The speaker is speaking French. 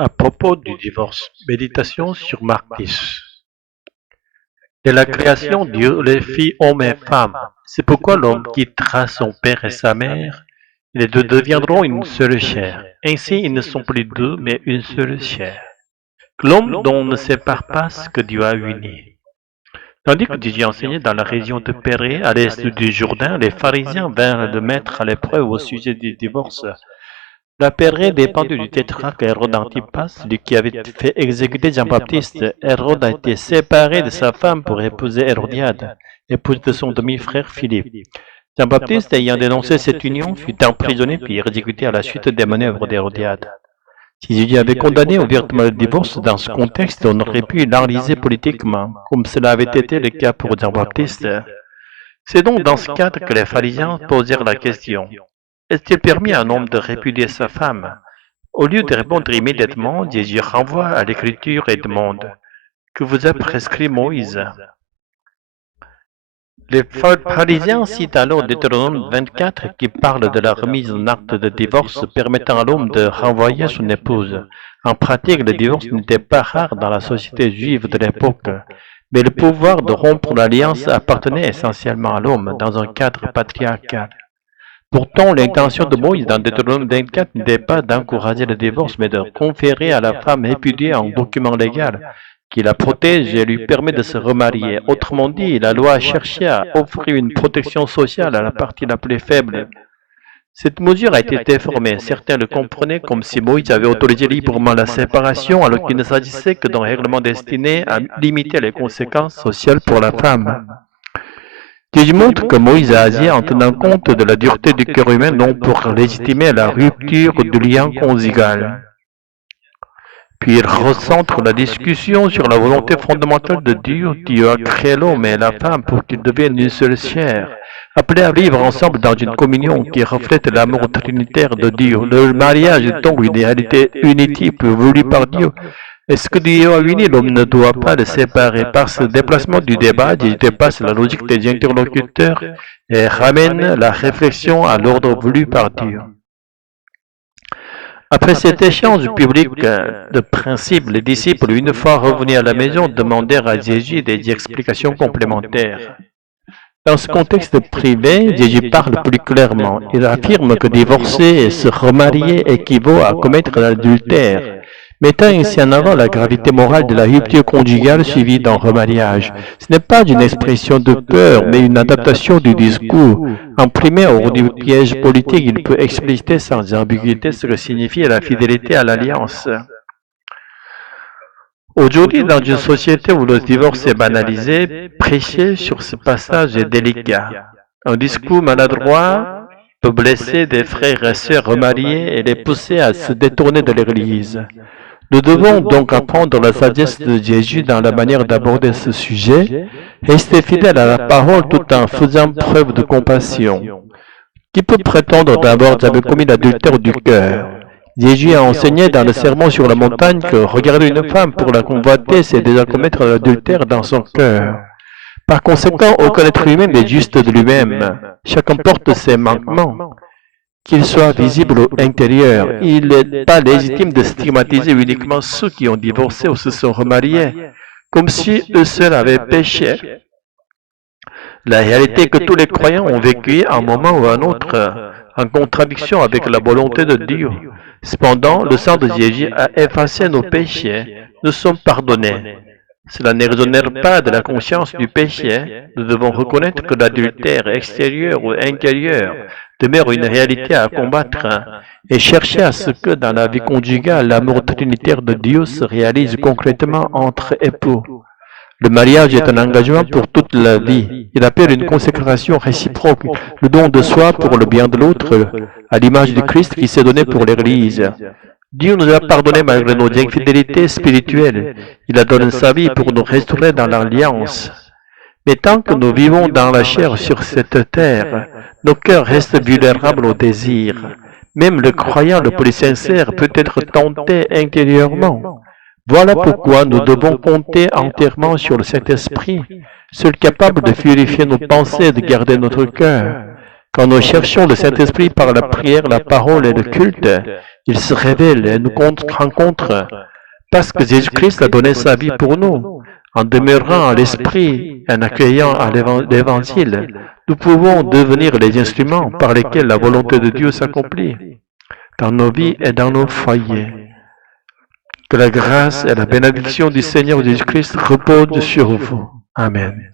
À propos du divorce, méditation sur Marcus. Dès la création, Dieu les fit homme et femme. C'est pourquoi l'homme quittera son père et sa mère, et les deux deviendront une seule chair. Ainsi, ils ne sont plus deux, mais une seule chair. L'homme dont ne sépare pas ce que Dieu a uni. Tandis que Jésus enseignait dans la région de Pérée, à l'est du Jourdain, les pharisiens vinrent le mettre à l'épreuve au sujet du divorce. La Pérée dépendait du tétrarque Hérode Antipas, celui qui avait fait exécuter Jean-Baptiste. Hérode a été séparé de sa femme pour épouser Hérodiade, épouse de son demi-frère Philippe. Jean-Baptiste, ayant dénoncé cette union, fut emprisonné puis exécuté à la suite des manœuvres d'Hérodiade. Si Jésus avait condamné ouvertement le divorce dans ce contexte, on aurait pu l'analyser politiquement, comme cela avait été le cas pour Jean-Baptiste. C'est donc dans ce cadre que les pharisiens posèrent la question. Est-il permis à un homme de répudier sa femme? Au lieu de répondre immédiatement, Jésus renvoie à l'écriture et demande que vous a prescrit Moïse. Les pharisiens citent alors Deutéronome 24 qui parle de la remise en acte de divorce permettant à l'homme de renvoyer son épouse. En pratique, le divorce n'était pas rare dans la société juive de l'époque, mais le pouvoir de rompre l'alliance appartenait essentiellement à l'homme dans un cadre patriarcal. Pourtant, l'intention de Moïse dans Deutéronome 24 n'était pas d'encourager le divorce, mais de conférer à la femme répudiée un document légal qui la protège et lui permet de se remarier. Autrement dit, la loi cherchait à offrir une protection sociale à la partie la plus faible. Cette mesure a été déformée. Certains le comprenaient comme si Moïse avait autorisé librement la séparation, alors qu'il ne s'agissait que d'un règlement destiné à limiter les conséquences sociales pour la femme. Jésus montre que Moïse a agi en tenant compte de la dureté du cœur humain, non pour légitimer la rupture du lien conjugal. Puis il recentre la discussion sur la volonté fondamentale de Dieu. Dieu a créé l'homme et la femme pour qu'ils deviennent une seule chair, appelés à vivre ensemble dans une communion qui reflète l'amour trinitaire de Dieu. Le mariage est donc une réalité unitive voulue par Dieu. Est-ce que Dieu a uni? L'homme ne doit pas le séparer. Par ce déplacement du débat, Dieu dépasse la logique des interlocuteurs et ramène la réflexion à l'ordre voulu par Dieu. Après cet échange public de principes, les disciples, une fois revenus à la maison, demandèrent à Jésus des explications complémentaires. Dans ce contexte privé, Jésus parle plus clairement. Il affirme que divorcer et se remarier équivaut à commettre l'adultère, mettant ainsi en avant la gravité morale de la rupture conjugale suivie d'un remariage. Ce n'est pas une expression de peur, mais une adaptation du discours. Imprimé hors du piège politique, il peut expliciter sans ambiguïté ce que signifie la fidélité à l'alliance. Aujourd'hui, dans une société où le divorce est banalisé, prêcher sur ce passage est délicat. Un discours maladroit peut blesser des frères et sœurs remariés et les pousser à se détourner de l'Église. Nous devons donc apprendre la sagesse de Jésus dans la manière d'aborder ce sujet, rester fidèle à la parole tout en faisant preuve de compassion. Qui peut prétendre d'avoir jamais commis l'adultère du cœur? Jésus a enseigné dans le sermon sur la montagne que regarder une femme pour la convoiter, c'est déjà commettre l'adultère dans son cœur. Par conséquent, aucun être humain n'est juste de lui-même. Chacun porte ses manquements, qu'ils soient visibles ou intérieurs. Il n'est pas légitime de stigmatiser uniquement ceux qui ont divorcé ou se sont remariés, comme si eux seuls avaient péché. La réalité est que tous les croyants ont vécu à un moment ou à un autre en contradiction avec la volonté de Dieu. Cependant, le sang de Jésus a effacé nos péchés. Nous sommes pardonnés. Cela n'exonère pas de la conscience du péché. Nous devons reconnaître que l'adultère extérieur ou intérieur demeure une réalité à combattre et chercher à ce que dans la vie conjugale, l'amour trinitaire de Dieu se réalise concrètement entre époux. Le mariage est un engagement pour toute la vie. Il appelle une consécration réciproque, le don de soi pour le bien de l'autre, à l'image du Christ qui s'est donné pour l'Église. Dieu nous a pardonné malgré nos infidélités spirituelles. Il a donné sa vie pour nous restaurer dans l'alliance. Mais tant que nous vivons dans la chair sur cette terre, nos cœurs restent vulnérables au désir. Même le croyant le plus sincère peut être tenté intérieurement. Voilà pourquoi nous devons compter entièrement sur le Saint-Esprit, seul capable de purifier nos pensées et de garder notre cœur. Quand nous cherchons le Saint-Esprit par la prière, la parole et le culte, il se révèle et nous rencontre parce que Jésus-Christ a donné sa vie pour nous. En demeurant à l'Esprit et en accueillant à l'Évangile, nous pouvons devenir les instruments par lesquels la volonté de Dieu s'accomplit dans nos vies et dans nos foyers. Que la grâce et la bénédiction du Seigneur Jésus-Christ reposent sur vous. Amen.